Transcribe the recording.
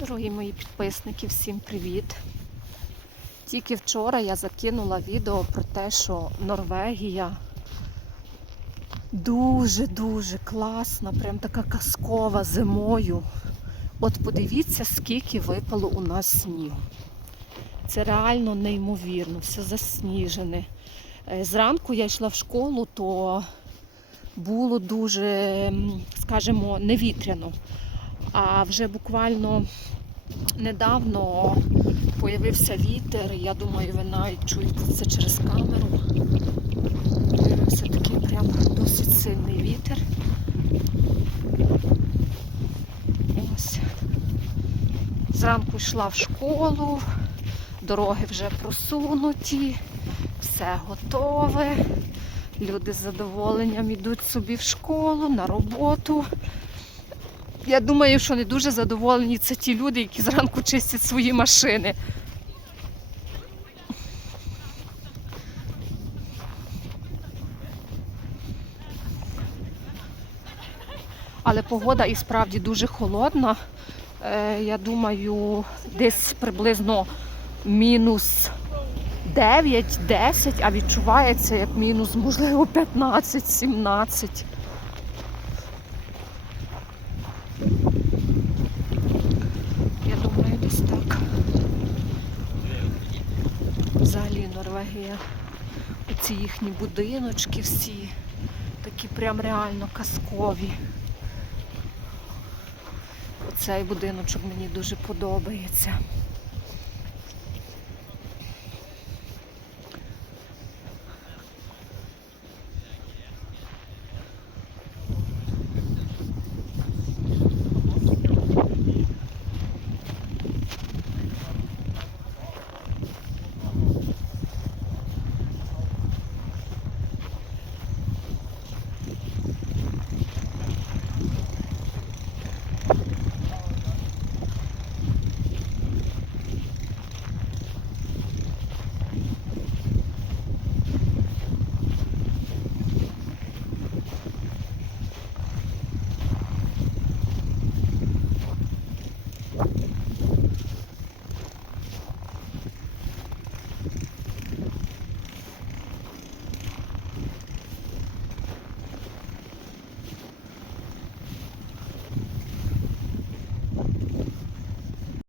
Дорогі мої підписники, всім привіт! Тільки вчора я закинула відео про те, що Норвегія дуже-дуже класна, прям така казкова зимою. От подивіться, скільки випало у нас снігу. Це реально неймовірно, все засніжене. Е, Зранку я йшла в школу, то було дуже, скажімо, невітряно. А вже буквально недавно появився вітер. Я думаю, ви навіть чуєте це через камеру. Появився такий прям досить сильний вітер. Зранку йшла в школу, дороги вже просунуті, все готове. Люди з задоволенням йдуть собі в школу, на роботу. Я думаю, що не дуже задоволені це ті люди, які зранку чистять свої машини. Але погода і справді дуже холодна. Е, я думаю, десь приблизно мінус 9-10, а відчувається як мінус, можливо, 15-17. Я думаю, десь так. Взагалі Оці їхні будиночки всі такі прям реально казкові. Оцей будиночок мені дуже подобається.